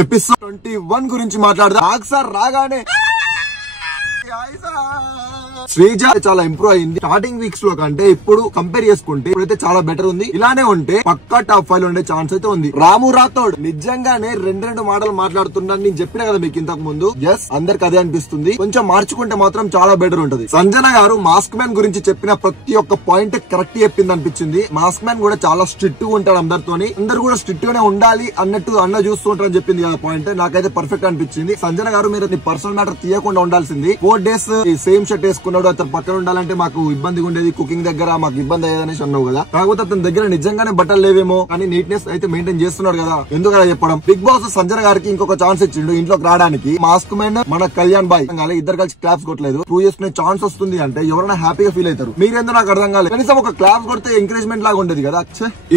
Episode 21 గురించి మాట్లాడదాం. Sir రాగానే శ్రీజ చాలా ఇంప్రూవ్ అయింది. స్టార్టింగ్ వీక్స్ లో కంటే ఇప్పుడు కంపేర్ చేసుకుంటే ఇప్పుడైతే చాలా బెటర్ ఉంది. ఇలానే ఉంటే పక్కా టాప్ 5 ఉండే ఛాన్స్ అయితే ఉంది. రాము రాథోడ్ నిజంగానే రెండు మాటలు మాట్లాడుతున్నాను. నేను చెప్పిన కదా మీకు ఇంతకు ముందు. ఎస్, అందరికి అదే అనిపిస్తుంది. కొంచెం మార్చుకుంటే మాత్రం చాలా బెటర్ ఉంటది. సంజన గారు మాస్క్ మ్యాన్ గురించి చెప్పిన ప్రతి ఒక్క పాయింట్ కరెక్ట్ చెప్పింది అనిపించింది. మాస్క్ మ్యాన్ కూడా చాలా స్ట్రిక్ట్ గా ఉంటాడు అందరితోని. అందరు కూడా స్ట్రిక్ట్ గానే ఉండాలి అన్నట్టు అన్న చూస్తూ ఉంటారని చెప్పింది కదా పాయింట్. నాకైతే పర్ఫెక్ట్ అనిపించింది. సంజన గారు మీరు పర్సనల్ మ్యాటర్ తీయకుండా ఉండాల్సింది. 4 days ఈ సేమ్ షర్ట్ వేసుకున్నాడు, అతను పక్కన ఉండాలంటే మాకు ఇబ్బందిగా ఉండేది. కుకింగ్ దగ్గర మాకు ఇబ్బంది అయ్యేదనేసి అన్నావు కదా. కాకపోతే అతని దగ్గర నిజంగానే బట్టలు లేవేమో కానీ నీట్నెస్ అయితే మెయింటైన్ చేస్తున్నాడు కదా. ఎందుకలా చెప్పడం. బిగ్ బాస్ సంజన గారికి ఇంకొక ఛాన్స్ ఇచ్చిండు ఇంట్లోకి రావడానికి. మాస్క్ మ్యాన్ మన కళ్యాణ్ బాయ్ ఇద్దరు కలిసి క్లాప్స్ కొట్టలేదు. ప్రూవ్ చేసుకునే ఛాన్స్ వస్తుంది అంటే ఎవరైనా హ్యాపీగా ఫీల్ అవుతారు. మీరేందో నాకు అర్థం కాలేదు. కనీసం ఒక క్లాప్స్ కొడితే ఎంకరేజ్మెంట్ లాగా ఉండేది కదా.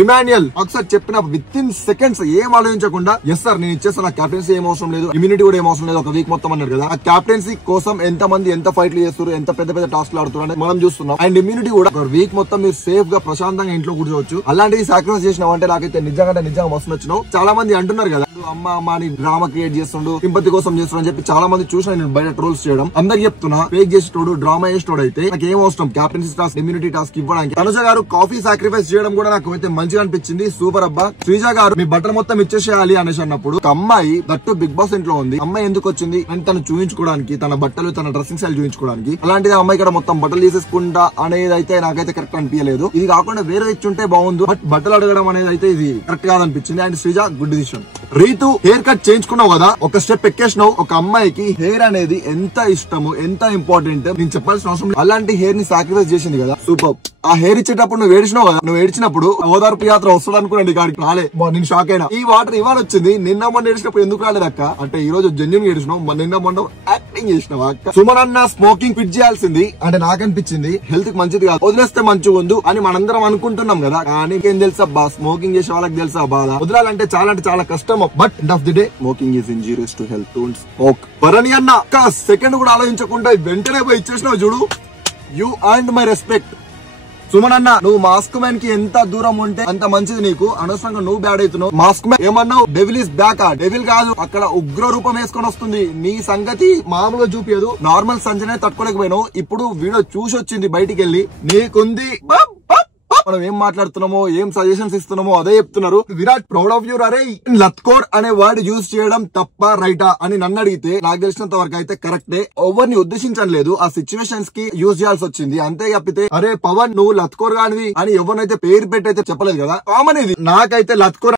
ఇమాన్యుయల్ ఒకసారి చెప్పిన విత్ ఇన్ సెకండ్స్ ఏం ఆలోచించకుండా ఎస్ సార్ నేను ఇచ్చేస్తాను, నాకు కెప్టెన్సీ ఏం అవసరం లేదు, ఇమ్యూనిటీ కూడా ఏం అవసరం లేదు, ఒక వీక్ మొత్తం అన్నారు కదా. ఆ కెప్టెన్సీ కోసం ఎంత మంది ఎంత ఫైట్లు చేస్తారు, ఎంత పెద్ద పెద్ద టాస్క్లు ఆడుతున్నారు అనేది మనం చూస్తున్నాం. అండ్ ఇమ్యూనిటీ కూడా ఒక వీక్ మొత్తం మీరు సేఫ్ గా ప్రశాంతంగా ఇంట్లో కూర్చోవచ్చు. అలాంటిది సాక్రిఫైస్ చేసినావు అంటే నాకైతే నిజంగా మస్తు నచ్చినావు. చాలా మంది అంటున్నారు కదా అమ్మ అని డ్రామా క్రియేట్ చేస్తుండు, సింపతి కోసం చేస్తున్నా అని చెప్పి చాలా మంది చూసినా నేను బయట ట్రోల్స్ చేయడం. అందరికి చెప్తున్నా, ఫేక్ చేసేటోడు డ్రామా చేసేటోడు అయితే నాకు ఏం అవసరం కెప్టెన్సీ టాస్క్ ఇమ్యూనిటీ టాస్క్ ఇవ్వడానికి. తనుజ గారు కాఫీ సాక్రిఫైస్ చేయడం కూడా నాకు అయితే మంచిగా అనిపించింది. సూపర్ అబ్బా. శ్రీజ గారు మీ బట్టలు మొత్తం ఇచ్చేసేయాలి అనేసి అన్నప్పుడు ఒక అమ్మాయి దట్టు బిగ్ బాస్ ఇంట్లో ఉంది. అమ్మాయి ఎందుకు వచ్చింది అని తను చూపించుకోవడానికి, తన బట్టలు తన డ్రెస్సింగ్ స్టైల్ చూపించుకోవడానికి. అలాంటిది అమ్మాయి ఇక్కడ మొత్తం బట్టలు తీసేసుకుంటా అనేది అయితే నాకైతే కరెక్ట్ అనిపించలేదు. ఇది కాకుండా వేరే ఇచ్చుంటే బాగుంది, బట్ బట్టలు అడగడం అనేది అయితే ఇది కరెక్ట్ కాదనిపించింది. And Sreeja good decision. Ritu haircut చేయించుకున్నావు కదా, ఒక స్టెప్ ఎక్కేసినావు. ఒక అమ్మాయికి హెయిర్ అనేది ఎంత ఇష్టము, ఎంత ఇంపార్టెంట్ నేను చెప్పాల్సిన అవసరం లేదు. అలాంటి హెయిర్ ని సాక్రిఫైస్ చేసింది కదా, సూపర్. ఆ హెయిర్ ఇచ్చేటప్పుడు నువ్వు ఏడిచినావు కదా, నువ్వు ఏడ్చినప్పుడు ఓదార్పు యాత్ర వస్తుంది అనుకున్నాను ఇక్కడికి రాలే. నేను షాక్ అయినా. ఈ వాటర్ ఇవాళ వచ్చింది, నిన్న మొన్న ఏడిచినప్పుడు ఎందుకు రాలేదు అక్క అంటే ఈ రోజు జెన్యున్ ఏడిచినావు, నిన్న మొన్న యాక్టింగ్ చేసినావు అక్క. సుమన్ అన్న స్మోకింగ్ ఫిట్ చేయాల్సింది అంటే నాకు అనిపించింది హెల్త్ కి మంచిది కాదు, వదిలేస్తే మంచిగా ఉంది అని మనందరం అనుకుంటున్నాం కదా. కానీ ఏం తెలుసా బా, స్మోకింగ్ చేసే వాళ్ళకి తెలుసా బాధ. వదలాలంటే చాలా కష్టం. But end of the day smoking is injurious to health. Don't smoke. Bharani అన్న సెకండ్ కూడా ఆలోచించకుండా వెంటనే పోయి ఇచ్చేసినావు చూడు. You and my respect. Suman అన్న నువ్వు మాస్క్ మ్యాన్ కి ఎంత దూరం ఉంటే అంత మంచిది. నీకు అనవసరంగా నువ్వు బ్యాడ్ అవుతున్నావు. మాస్క్ మ్యాన్ ఏమన్నావు, డెవిల్ ఇస్ బ్యాక్. డెవిల్ కాదు, అక్కడ ఉగ్ర రూపం వేసుకొని వస్తుంది. నీ సంగతి మామూలుగా చూపించదు. నార్మల్ సంజనే తట్టుకోలేకపోయినావు. ఇప్పుడు వీడియో చూసి వచ్చింది బయటికి వెళ్ళి, నీకుంది. మనం ఏం మాట్లాడుతున్నామో ఏం సజెషన్స్ ఇస్తున్నామో అదే చెప్తున్నారు. Virat proud of you. అరే లత్కోర్ అనే వర్డ్ యూజ్ చేయడం తప్ప రైటా అని నన్ను అడిగితే నాకు తెలిసినంత వరకు అయితే కరెక్టే. ఎవరిని ఉద్దేశించలేదు, ఆ సిచ్యువేషన్స్ కి యూజ్ చేయాల్సి వచ్చింది అంతే. తప్పితే అరే పవన్ నువ్వు లత్కోర్ గానివి అని ఎవరినైతే పేరు పెట్టి అయితే చెప్పలేదు కదా. కామన్ ఇది. నాకైతే లత్కోర్